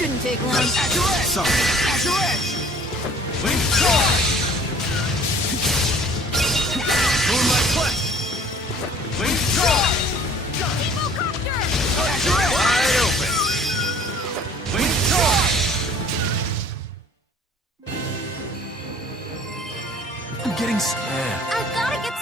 Shouldn't take long. At your edge! Sorry. At your edge! Wing charge! Moonlight flash! Wing charge! Copter! At your edge! Wide open! Wing charge! I'm getting scared. I've gotta get.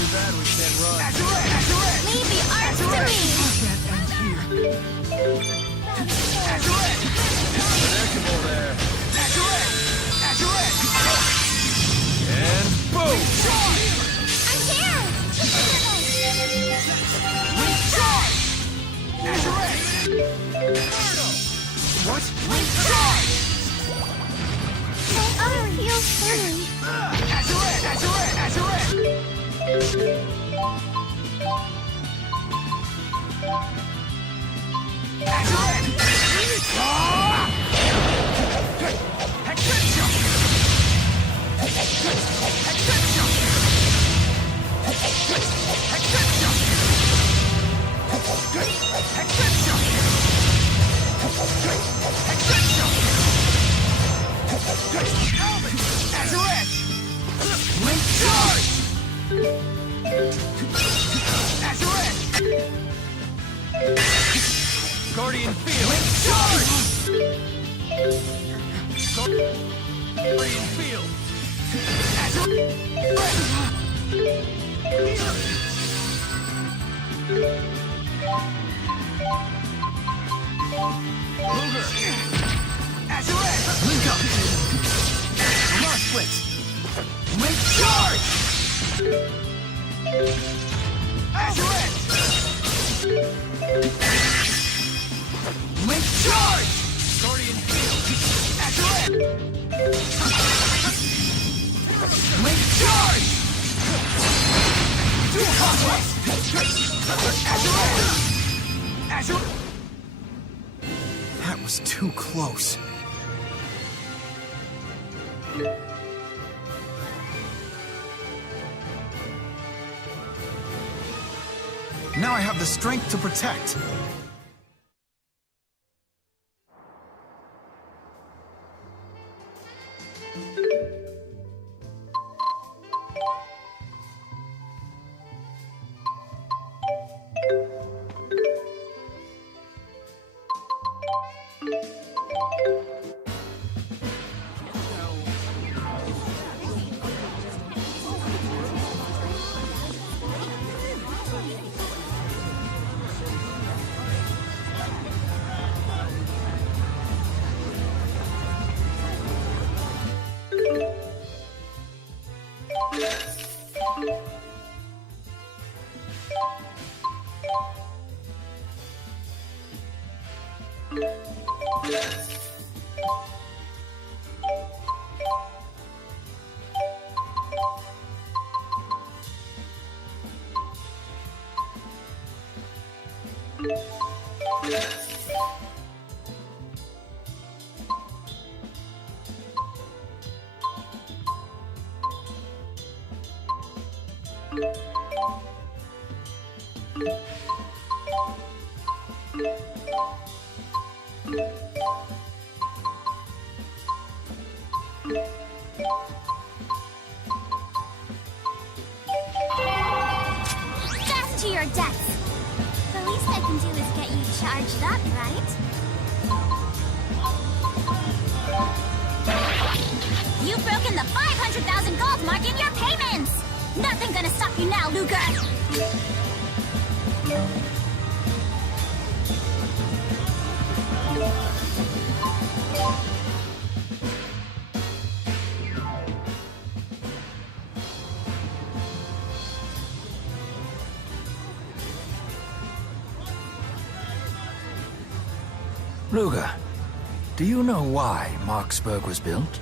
Too bad we can't run. Leave the arts to me! Can't end here. Predictable there. And boom! I'm here! What? My arm feels funny. Guardian field. Guardian field. Luger. Link up. Cross split. Link charge. Link charge. Guardian field. Link charge. Dual complex. That was too close. Now I have the strength to protect. Fast to your debts. The least I can do is get you charged up, right? You've broken the 500,000 gold mark in your payments! Nothing gonna stop you now, Luger! Luger, do you know why Marksburg was built?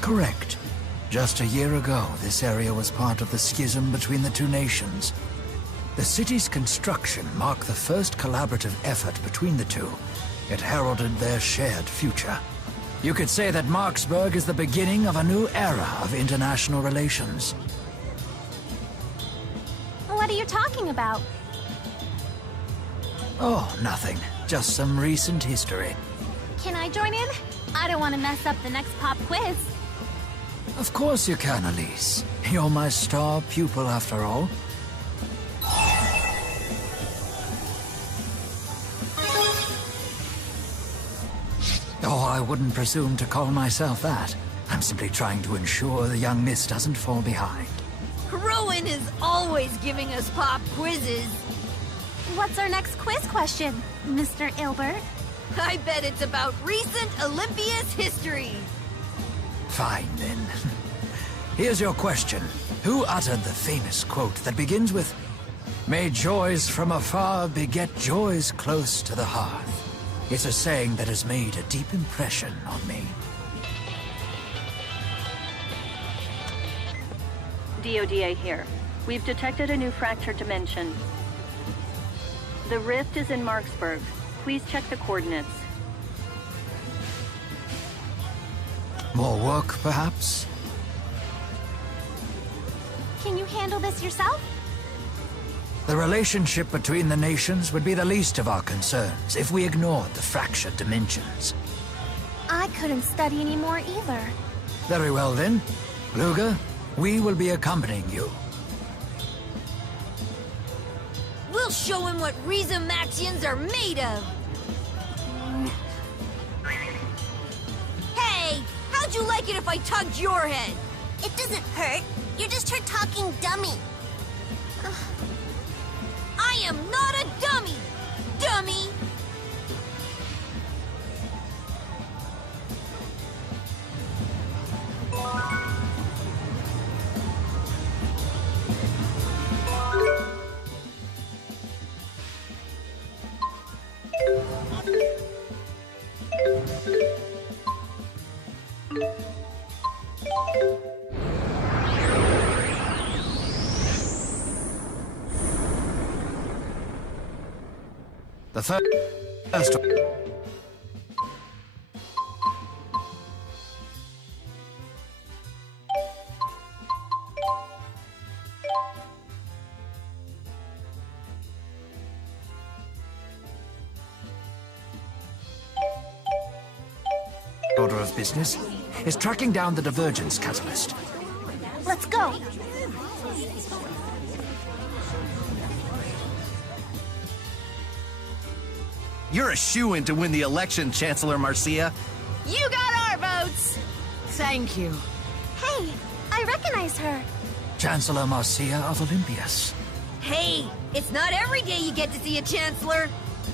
Correct. Just a year ago, this area was part of the schism between the two nations. The city's construction marked the first collaborative effort between the two. It heralded their shared future. You could say that Marksburg is the beginning of a new era of international relations. What are you talking about? Oh, nothing. Just some recent history. Can I join in? I don't want to mess up the next pop quiz. Of course you can, Elise. You're my star pupil, after all. Oh, I wouldn't presume to call myself that. I'm simply trying to ensure the young miss doesn't fall behind. Rowan is always giving us pop quizzes. What's our next quiz question, Mr. Ilbert? I bet it's about recent Olympia's history. Fine, then. Here's your question. Who uttered the famous quote that begins with, "May joys from afar beget joys close to the hearth"? It's a saying that has made a deep impression on me. DODA here. We've detected a new fractured dimension. The rift is in Marksburg. Please check the coordinates. More work, perhaps? Can you handle this yourself? The relationship between the nations would be the least of our concerns if we ignored the fractured dimensions. I couldn't study anymore either. Very well, then. Luger, we will be accompanying you. We'll show him what Rhizamaxians are made of. Hey, how'd you like it if I tugged your head? It doesn't hurt. You're just her talking dummy. I am not a dummy, dummy! The first... order of business is tracking down the divergence catalyst. Let's go. You're a shoo-in to win the election, Chancellor Marcia. You got our votes! Thank you. Hey, I recognize her. Chancellor Marcia of Olympias. Hey, it's not every day you get to see a Chancellor.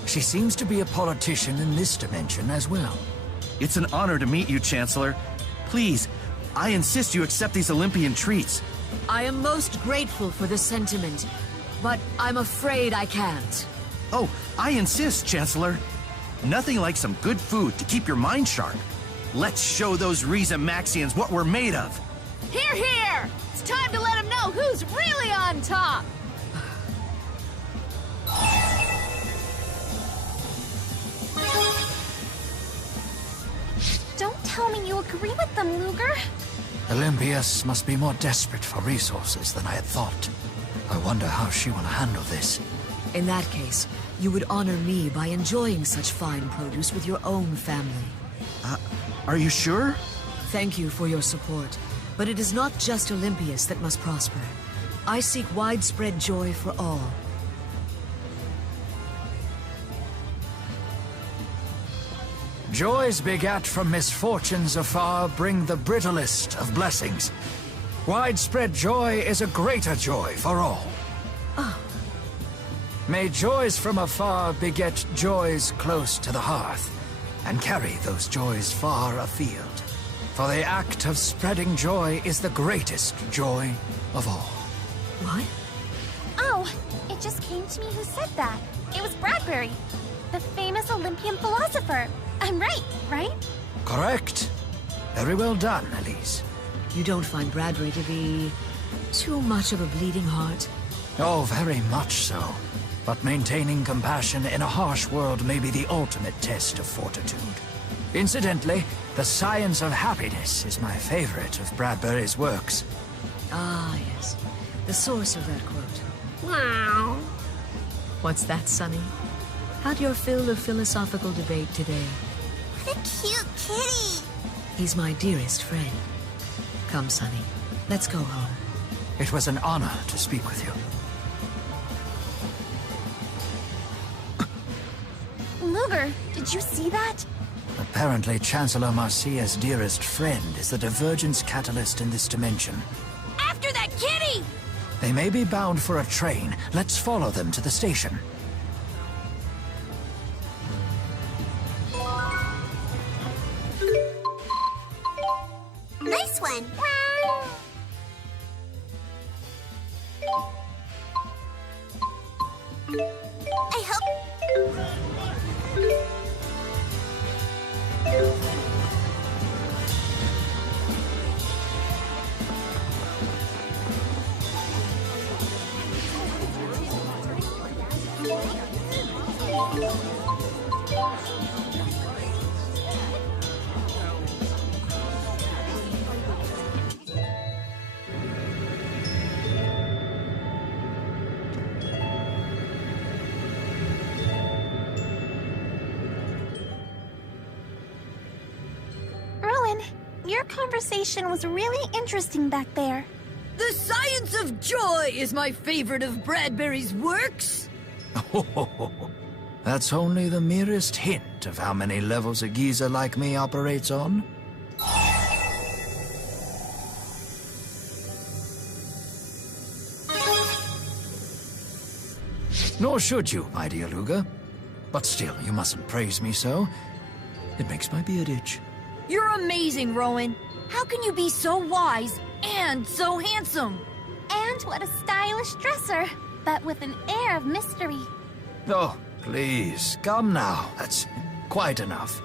She seems to be a politician in this dimension as well. It's an honor to meet you, Chancellor. Please, I insist you accept these Olympian treats. I am most grateful for the sentiment, but I'm afraid I can't. Oh, I insist, Chancellor. Nothing like some good food to keep your mind sharp. Let's show those Rhizamaxians what we're made of. Here, here! It's time to let them know who's really on top! Don't tell me you agree with them, Luger? Olympias must be more desperate for resources than I had thought. I wonder how she will handle this. In that case, you would honor me by enjoying such fine produce with your own family. Are you sure? Thank you for your support, but it is not just Olympias that must prosper. I seek widespread joy for all. Joys begat from misfortunes afar bring the brittlest of blessings. Widespread joy is a greater joy for all. May joys from afar beget joys close to the hearth, and carry those joys far afield. For the act of spreading joy is the greatest joy of all. What? Oh, it just came to me who said that. It was Bradbury, the famous Olympian philosopher. I'm right, right? Correct. Very well done, Elise. You don't find Bradbury to be too much of a bleeding heart? Oh, very much so. But maintaining compassion in a harsh world may be the ultimate test of fortitude. Incidentally, the science of happiness is my favorite of Bradbury's works. Ah, yes. The source of that quote. Wow. What's that, Sonny? How'd your fill of philosophical debate today? What a cute kitty. He's my dearest friend. Come, Sonny. Let's go home. It was an honor to speak with you. Luger, did you see that? Apparently, Chancellor Marcia's dearest friend is the divergence catalyst in this dimension. After that kitty! They may be bound for a train. Let's follow them to the station. Nice one. I hope... Your conversation was really interesting back there. The science of joy is my favorite of Bradbury's works. That's only the merest hint of how many levels a geezer like me operates on. Nor should you, my dear Luger. But still, you mustn't praise me so. It makes my beard itch. You're amazing, Rowan. How can you be so wise and so handsome? And what a stylish dresser, but with an air of mystery. Oh, please, come now. That's quite enough.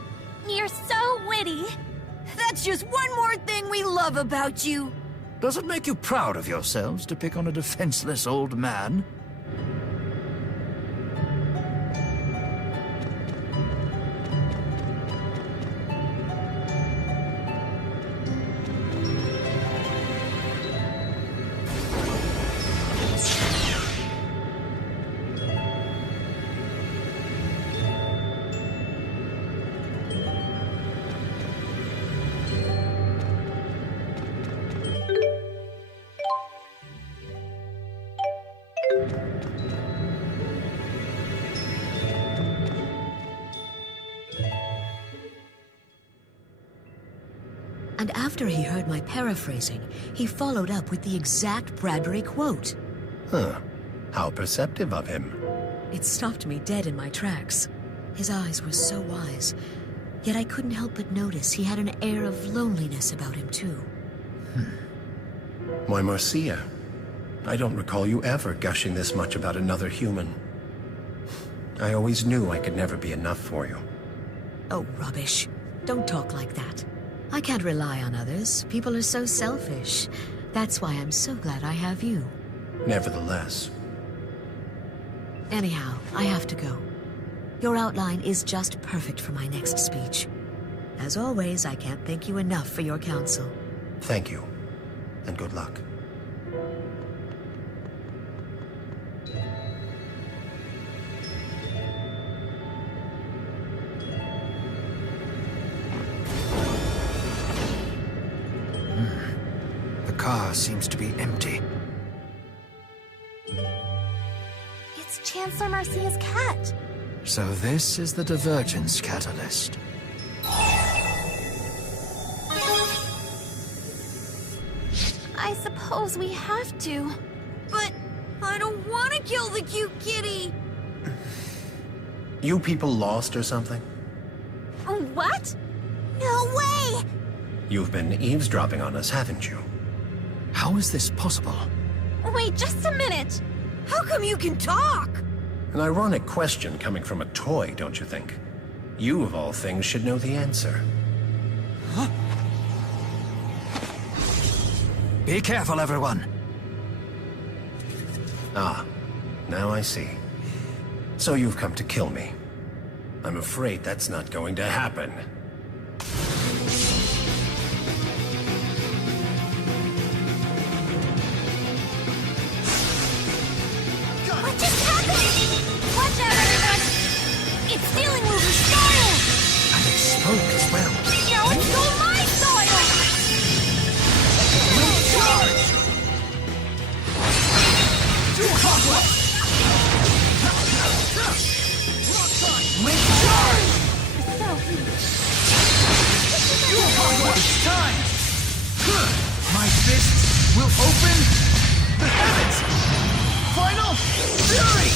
You're so witty. That's just one more thing we love about you. Does it make you proud of yourselves to pick on a defenseless old man? And after he heard my paraphrasing, he followed up with the exact Bradbury quote. Huh. How perceptive of him. It stopped me dead in my tracks. His eyes were so wise, yet I couldn't help but notice he had an air of loneliness about him, too. Why, Marcia, I don't recall you ever gushing this much about another human. I always knew I could never be enough for you. Oh, rubbish. Don't talk like that. I can't rely on others. People are so selfish. That's why I'm so glad I have you. Nevertheless. Anyhow, I have to go. Your outline is just perfect for my next speech. As always, I can't thank you enough for your counsel. Thank you, and good luck. The car seems to be empty. It's Chancellor Marcia's cat. So this is the divergence catalyst. I suppose we have to. But I don't want to kill the cute kitty. You people lost or something? What? No way! You've been eavesdropping on us, haven't you? How is this possible? Wait just a minute. How come you can talk? An ironic question coming from a toy, don't you think? You, of all things, should know the answer. Be careful, everyone. Ah, now I see. So you've come to kill me. I'm afraid that's not going to happen. What just happened? Watch out, everyone! It's stealing Luger's style! And it spoke as well. Now it stole my style! Charge! Do a conquest! Link charge! Do a conquest! It's time! My fists will open the heavens! Final fury!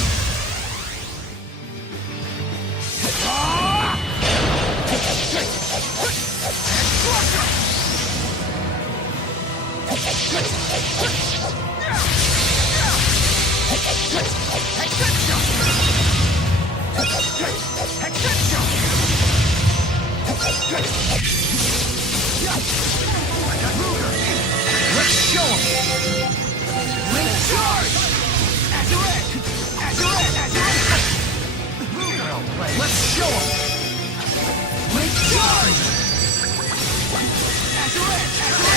Let's show him! Link charge! Azure! Let's show him! Link charge!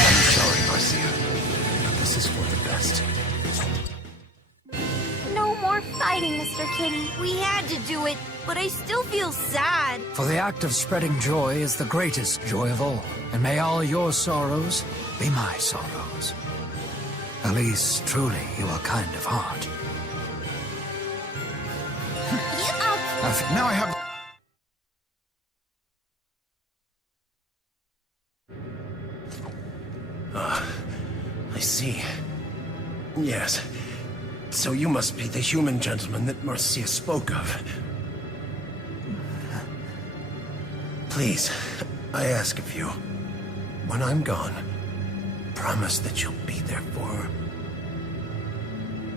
I'm sorry, Marcia, but this is for the best. No more fighting, Mr. Kitty. We had to do it, but I still feel sad. For the act of spreading joy is the greatest joy of all. And may all your sorrows be my sorrows. Elise, truly, you are kind of heart. Now I have... I see. Yes. So you must be the human gentleman that Marcia spoke of. Please, I ask of you, when I'm gone, promise that you'll be there for her.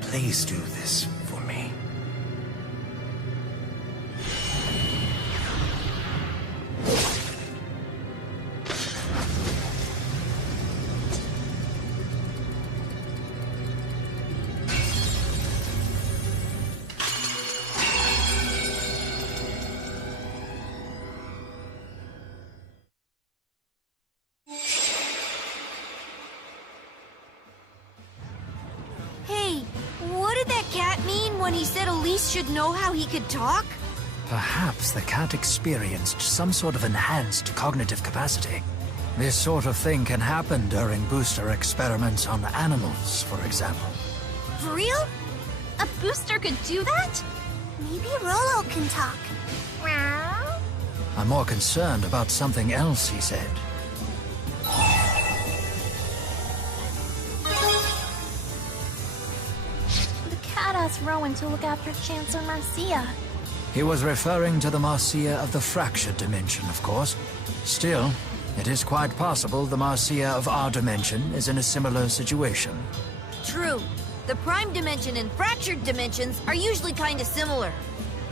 Please do this for me. When he said Elise should know how he could talk? Perhaps the cat experienced some sort of enhanced cognitive capacity. This sort of thing can happen during booster experiments on animals, for example. For real? A booster could do that? Maybe Rolo can talk. Meow. I'm more concerned about something else he said. Asked Rowan to look after Chancellor Marcia. He was referring to the Marcia of the fractured dimension, of course. Still, it is quite possible the Marcia of our dimension is in a similar situation. True. The prime dimension and fractured dimensions are usually kinda similar.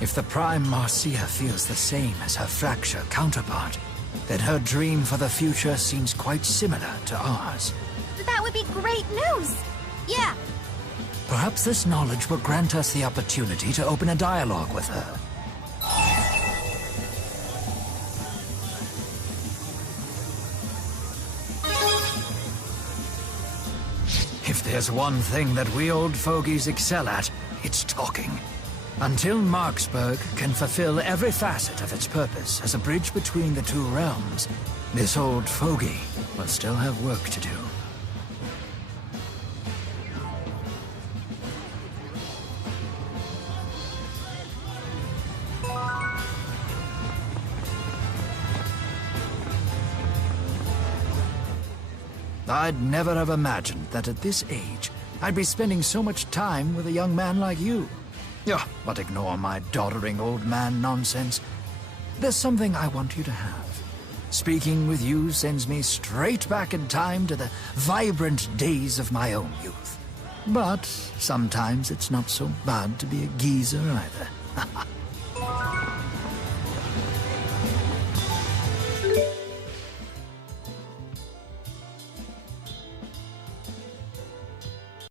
If the prime Marcia feels the same as her fracture counterpart, then her dream for the future seems quite similar to ours. That would be great news! Yeah. Perhaps this knowledge will grant us the opportunity to open a dialogue with her. If there's one thing that we old fogies excel at, it's talking. Until Marksburg can fulfill every facet of its purpose as a bridge between the two realms, this old fogey will still have work to do. I'd never have imagined that at this age, I'd be spending so much time with a young man like you. Yeah, but ignore my doddering old man nonsense. There's something I want you to have. Speaking with you sends me straight back in time to the vibrant days of my own youth. But sometimes it's not so bad to be a geezer either.